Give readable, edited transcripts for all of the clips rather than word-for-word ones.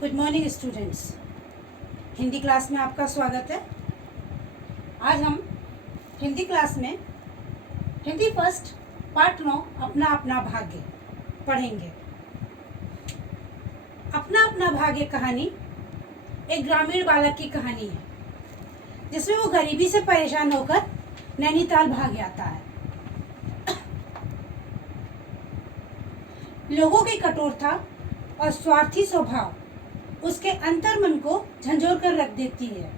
Good morning students. Hindi class में आपका स्वागत है। आज हम हिंदी क्लास में हिंदी फर्स्ट पार्ट 9 अपना अपना भाग्य पढ़ेंगे। अपना अपना भाग्य कहानी एक ग्रामीण बालक की कहानी है, जिसमें वो गरीबी से परेशान होकर नैनीताल भाग आता है। लोगों की कठोरता और स्वार्थी स्वभाव उसके अंतर्मन को झंझोर कर रख देती है।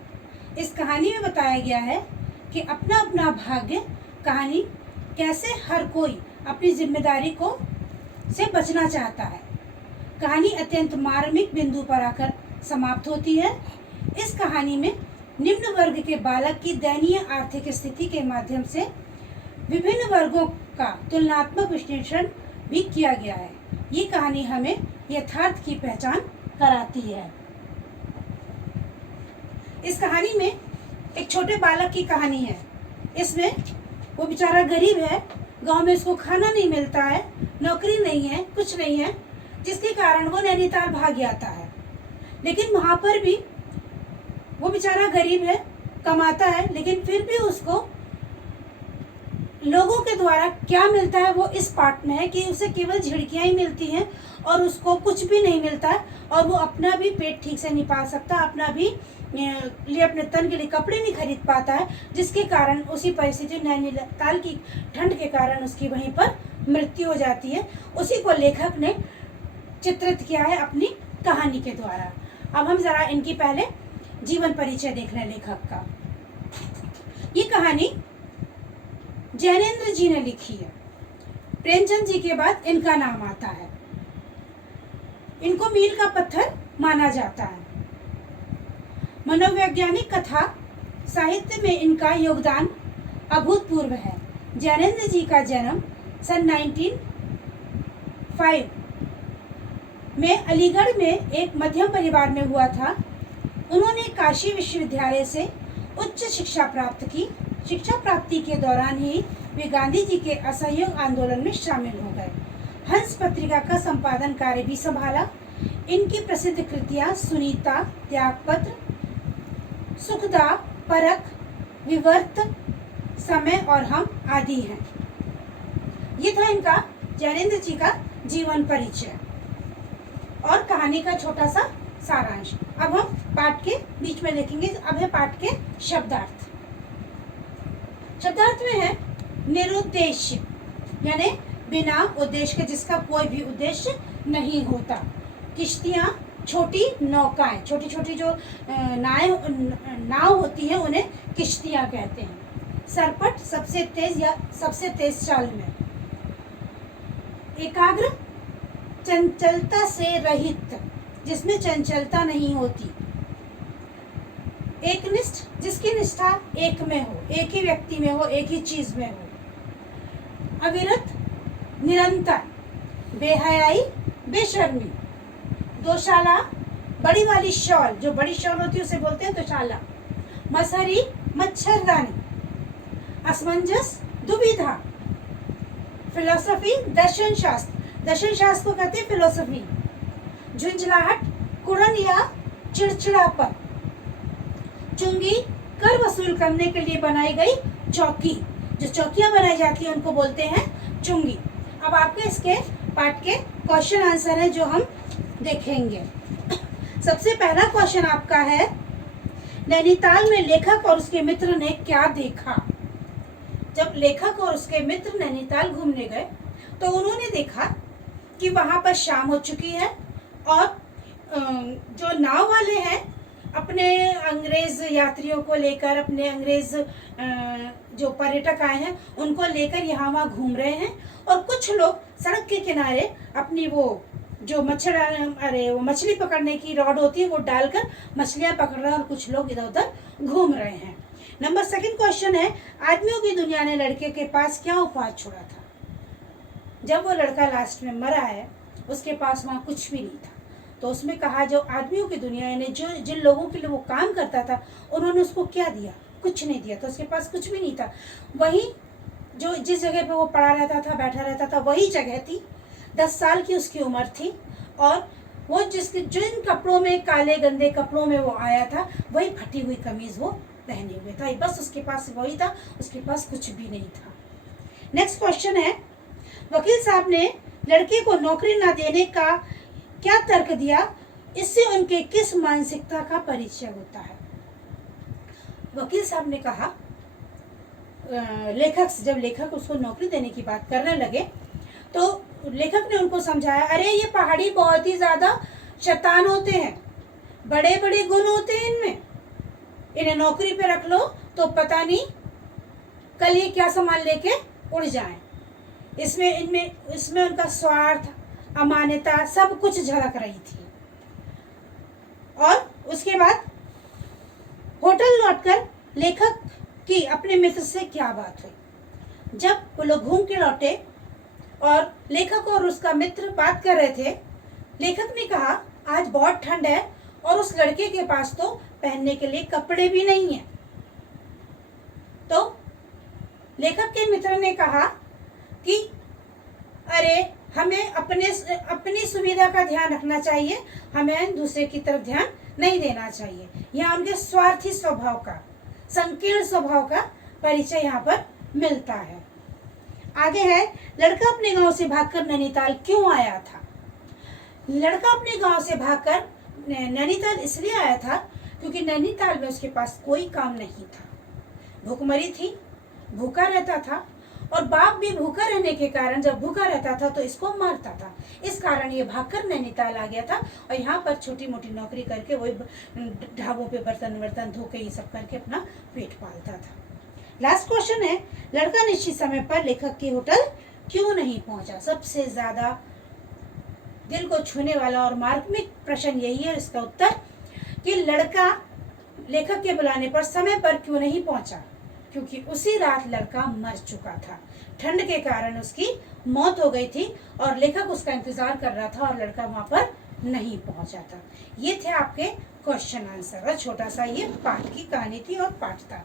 इस कहानी में बताया गया है कि अपना अपना भाग्य कहानी कैसे हर कोई अपनी जिम्मेदारी को से बचना चाहता है। कहानी अत्यंत मार्मिक बिंदु पर आकर समाप्त होती है। इस कहानी में निम्न वर्ग के बालक की दयनीय आर्थिक स्थिति के माध्यम से विभिन्न वर्गों का तुलनात्मक विश्लेषण भी किया गया है। ये कहानी हमें यथार्थ की पहचान कराती है। इस कहानी में एक छोटे बालक की कहानी है। इसमें वो बेचारा गरीब है, गांव में उसको खाना नहीं मिलता है, नौकरी नहीं है, कुछ नहीं है, जिसके कारण वो नैनीताल भाग आता है। लेकिन वहां पर भी वो बेचारा गरीब है, कमाता है, लेकिन फिर भी उसको लोगों के द्वारा क्या मिलता है वो इस पार्ट में है कि उसे केवल झिड़कियां ही मिलती हैं और उसको कुछ भी नहीं मिलता है, और वो अपना भी पेट ठीक से नहीं पाल सकता, अपना भी लिए अपने तन के लिए कपड़े नहीं खरीद पाता है, जिसके कारण उसी परिस्थिति नैनीताल की ठंड के कारण उसकी वहीं पर मृत्यु हो जाती है। उसी को लेखक ने चित्रित किया है अपनी कहानी के द्वारा। अब हम जरा इनकी पहले जीवन परिचय देख रहे हैं लेखक का। ये कहानी जैनेन्द्र जी ने लिखी है। प्रेमचंद जी के बाद इनका नाम आता है। इनको मील का पत्थर माना जाता है। मनोवैज्ञानिक कथा साहित्य में इनका योगदान अभूतपूर्व है। जैनेन्द्र जी का जन्म सन 1905 में अलीगढ़ में एक मध्यम परिवार में हुआ था। उन्होंने काशी विश्वविद्यालय से उच्च शिक्षा प्राप्त की। शिक्षा प्राप्ति के दौरान ही वे गांधी जी के असहयोग आंदोलन में शामिल हो गए। हंस पत्रिका का संपादन कार्य भी संभाला। इनकी प्रसिद्ध कृतियां सुनीता, त्यागपत्र, सुखदा, परख, विवर्त, समय और हम आदि हैं। ये था इनका जैनेन्द्र जी का जीवन परिचय और कहानी का छोटा सा सारांश। अब हम पाठ के बीच में देखेंगे। अब है पाठ के शब्दार्थ। शब्दार्थ में है निरुद्देश्य, यानी बिना उद्देश्य के, जिसका कोई भी उद्देश्य नहीं होता। किश्तियाँ, छोटी नौकाएं, छोटी छोटी जो नाव होती हैं उन्हें किश्तियाँ कहते हैं। सरपट, सबसे तेज या सबसे तेज चाल में। एकाग्र, चंचलता से रहित, जिसमें चंचलता नहीं होती। एकनिष्ठ, जिसकी निष्ठा एक में हो, एक ही व्यक्ति में हो, एक ही चीज में हो। अविरत, निरंतर। बेहयाई, बेशर्मी। दोशाला, बड़ी वाली शॉल, जो बड़ी शॉल होती है उसे बोलते हैं दोशाला। मसहरी, मच्छरदानी। असमंजस, दुविधा। फिलोसफी, दर्शन शास्त्र, दर्शन शास्त्र को कहते हैं फिलोसफी। झुंझलाहट, कुड़न या चिड़चिड़ापन। चुंगी, कर वसूल करने के लिए बनाई गई चौकी, जो चौकियां बनाई जाती है उनको बोलते हैं चुंगी। अब आपके इसके पाठ के क्वेश्चन आंसर है जो हम देखेंगे। सबसे पहला क्वेश्चन आपका है, नैनीताल में लेखक और उसके मित्र ने क्या देखा? जब लेखक और उसके मित्र नैनीताल घूमने गए तो उन्होंने देखा कि वहां पर शाम हो चुकी है और जो नाव वाले हैं अपने अंग्रेज यात्रियों को लेकर, अपने अंग्रेज जो पर्यटक आए हैं उनको लेकर यहाँ वहाँ घूम रहे हैं, और कुछ लोग सड़क के किनारे अपनी वो जो वो मछली पकड़ने की रॉड होती है वो डालकर मछलियाँ पकड़ रहे हैं, और कुछ लोग इधर उधर घूम रहे हैं। नंबर सेकंड क्वेश्चन है, आदमियों की दुनिया ने लड़के के पास क्या उपहार छोड़ा था? जब वो लड़का लास्ट में मरा है उसके पास वहाँ कुछ भी नहीं था, तो उसमें कहा जो आदमियों की दुनिया ने जो जिन लोगों के लिए वो काम करता था उन्होंने उसको क्या दिया? कुछ नहीं दिया, तो उसके पास कुछ भी नहीं था। वही जो जिस जगह पे वो पड़ा रहता था, बैठा रहता था, वही जगह थी। 10 साल की उसकी उम्र थी और वो जिन कपड़ों में, काले गंदे कपड़ों में वो आया था, वही फटी हुई कमीज वो पहने हुए था। बस उसके पास वही था, उसके पास कुछ भी नहीं था। नेक्स्ट क्वेश्चन है, वकील साहब ने लड़के को नौकरी ना देने का क्या तर्क दिया, इससे उनके किस मानसिकता का परिचय होता है? वकील साहब ने कहा, जब लेखक उसको नौकरी देने की बात करने लगे तो लेखक ने उनको समझाया, अरे ये पहाड़ी बहुत ही ज्यादा शैतान होते हैं, बड़े बड़े गुण होते हैं इनमें, इन्हें नौकरी पे रख लो तो पता नहीं कल ये क्या सामान लेके उड़ जाएं। इसमें उनका स्वार्थ, अमानता सब कुछ झलक रही थी। और उसके बाद होटल लौटकर लेखक की अपने मित्र से क्या बात हुई। जब वो लोग घूम के लौटे और लेखक और उसका मित्र बात कर रहे थे, लेखक ने कहा, आज बहुत ठंड है और उस लड़के के पास तो पहनने के लिए कपड़े भी नहीं है। तो लेखक के मित्र ने कहा कि अरे हमें अपनी सुविधा का ध्यान रखना चाहिए, हमें दूसरे की तरफ ध्यान नहीं देना चाहिए। यहाँ उनके स्वार्थी स्वभाव का, संकीर्ण स्वभाव का परिचय यहाँ पर मिलता है। आगे है, लड़का अपने गांव से भागकर नैनीताल क्यों आया था? लड़का अपने गांव से भागकर नैनीताल इसलिए आया था क्योंकि नैनीताल में उसके पास कोई काम नहीं था, भूखमरी थी, भूखा रहता था और बाप भी भूखा रहने के कारण जब भूखा रहता था तो इसको मारता था। इस कारण ये भागकर नैनीताल आ गया था और यहाँ पर छोटी मोटी नौकरी करके वही ढाबों पे बर्तन धो के ये सब करके अपना पेट पालता था। लास्ट क्वेश्चन है, लड़का निश्चित समय पर लेखक के होटल क्यों नहीं पहुंचा? सबसे ज्यादा दिल को छूने वाला और मार्मिक प्रश्न यही है। इसका उत्तर कि लड़का लेखक के बुलाने पर समय पर क्यों नहीं पहुंचा? क्योंकि उसी रात लड़का मर चुका था, ठंड के कारण उसकी मौत हो गई थी और लेखक उसका इंतजार कर रहा था और लड़का वहां पर नहीं पहुंचा था। ये थे आपके क्वेश्चन आंसर और छोटा सा ये पाठ की कहानी थी और पाठ था।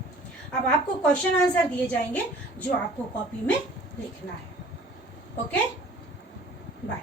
अब आपको क्वेश्चन आंसर दिए जाएंगे जो आपको कॉपी में लिखना है। Okay, bye.